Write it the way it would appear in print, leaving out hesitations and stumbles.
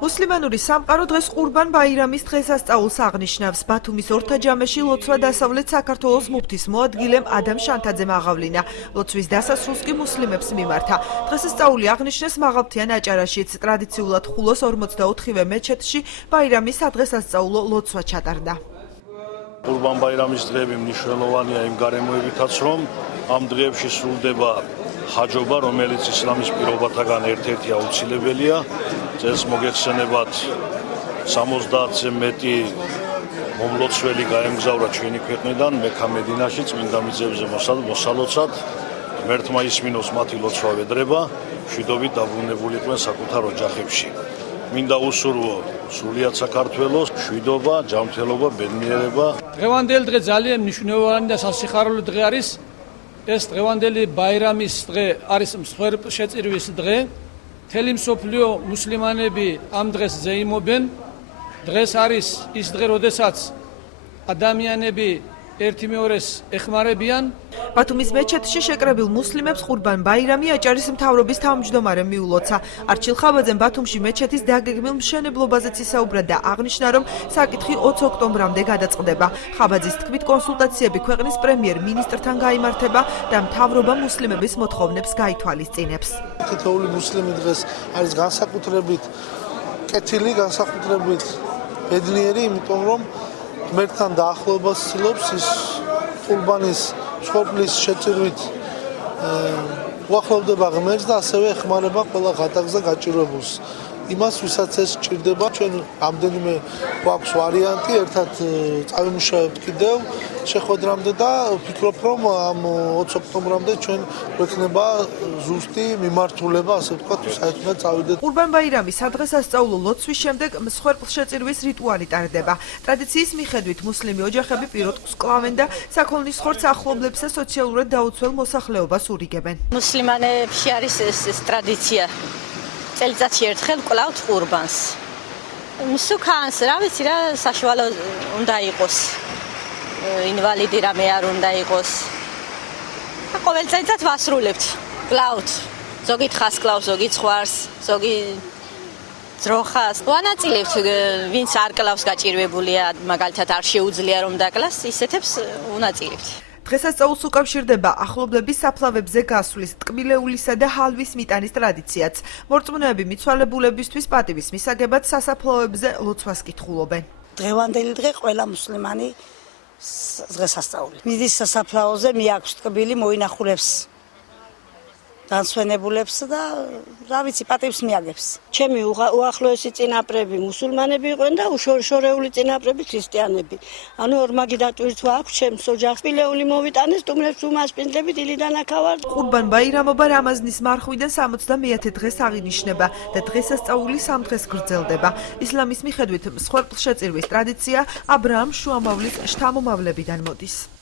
მუსლიმანური სამყარო დღეს ყურბან ბაირამის დღესასწაულს აღნიშნავს. ბათუმის ორთაჯამეში ლოცვა დასავლეთ საქართველოს მუფთის მოადგილემ ადამ შანთაძემ აღავლინა. ლოცვის დასასრულს კი მუსლიმებს მიმართა. დღესასწაული აღნიშნეს მაღალმთიან აჭარაშიც. ტრადიციულად ხულოს 44-ვე მეჩეთში ბაირამის სადღესასწაულო ლოცვა ჩატარდა. ყურბან ბაირამის დღეები მნიშვნელოვანია იმ გარემოებითაც, რომ ამ დღეებში სრულდება ჰაჯობა, რომელიც ისლამის პირობათაგან ერთ-ერთი აუცილებელია. წელს მოგეხსენებათ 70-ზე მეტი მომლოცველი გაემგზავრა ჩვენი ქვეყნიდან მექა მედინაში წმინდა მიწებზე მოსალოცად. ღმერთმა ისმინოს მათი ლოცვა ვედრება, მშვიდობით დაბრუნებულიყვნენ საკუთარ ოჯახებში. მინდა უსურვო სრულიად საქართველოს მშვიდობა, ჯანმრთელობა, ბედნიერება. დღევანდელი დღე ძალიან მნიშვნელოვანი და სასიხარულო დღე არის. ეს დღევანდელი ბაირამის დღე არის მსხვერპლშეწირვის დღე. მთელი მსოფლიო მუსლიმანები ამ დღეს ზეიმობენ. დღეს არის ის დღე, როდესაც ადამიანები ერთი მეორეს ეხმარებიან. ბათუმის მეჩეთში შეკრებილ მუსლიმებს ყურბან ბაირამი აჭარის მთავრობის თავმჯდომარემ მიულოცა. არჩილ ხაბაძემ ბათუმში მეჩეთის დაგეგმილ მშენებლობაზეც ისაუბრა და აღნიშნა, რომ საკითხი 20 ოქტომბრამდე გადაწყდება. ხაბაძის თქმით, კონსულტაციები ქვეყნის პრემიერ-მინისტრთან გაიმართება და მთავრობა მუსლიმების მოთხოვნებს გაითვალისწინებს. თითოეული მუსლიმი დღეს არის განსაკუთრებით კეთილი, განსაკუთრებით ბედნიერი, იმიტომ რომ ღმერთთან დაახლოებას ცდილობს, ის ყურბანის მსხვერპლის შეწირვით უახლოვდება ღმერთს და ასევე ეხმარება ყველა ღატაკს და გაჭირვებულს. იმას, ვისაც ეს სჭირდება, ჩვენ რამდენიმე გვაქვს ვარიანტი, ერთად წავიმუშავებთ კიდევ შეხვედრამდე და ვფიქრობ, რომ ამ 20 ოქტომბრამდე ჩვენ გვექნება ზუსტი მიმართულება, ასე ვთქვათ, საერთოდ წავიდეთ. ყურბან ბაირამის სადღესასწაულო ლოცვის შემდეგ მსხვერპლშეწირვის რიტუალი ტარდება. ტრადიციის მიხედვით მუსლიმი ოჯახები პიროტყუს კლავენ და საქონლის ხორცს ახლობლებს და სოციალურად დაუცველ მოსახლეობას ურიგებენ. მუსლიმანებში არის ეს ტრადიცია. წელიწადში ერთხელ კლავთ ყურბანს. მსუქანს, რა ვიცი რა, საშუალო უნდა იყოს. ინვალიდი რამე არ უნდა იყოს. ყოველ წელიწად ვასრულებთ. კლავთ. ზოგი თხას კლავს, ზოგი ცხვარს, ზოგი ძროხას. ვანაწილებთ, ვინც არ კლავს გაჭირვებულია, მაგალითად არ შეუძლია რომ დაკლას, ისეთებს უნაწილებთ. დღესასწაულს უკავშირდება ახლობლების საფლავებზე გასვლის, ტკბილეულისა და ჰალვის მიტანის ტრადიციაც. მორწმუნეები მიცვალებულებისთვის პატივის მისაგებად სასაფლაოებზე ლოცვას კითხულობენ. დღევანდელი დღე ყველა მუსლიმანი დღესასწაული. მიდის სასაფლაოზე, მიაქვს ტკბილი, მოინახულებს განსვენებულებს და რა ვიცი, პატივს მიაგებს. ჩემი უახლოესი წინაპრები მუსულმანები იყვნენ და უშორეული წინაპრები ქრისტიანები. ანუ ორმაგი დატვირთვა აქვს ჩემს ოჯახს. ტკბილეული მოვიტანეს, სტუმრებს უმასპინძლებით ილიდან აქავარ. ყურბან ბაირამობა რამაზნის მარხვიდან 71 დღეს აღინიშნება და დღესასწაული 3 დღეს გრძელდება. ისლამის მიხედვით მსხვერპლშეწირვის ტრადიცია აბრაამ შუამავლის შთამომავლებიდან მოდის.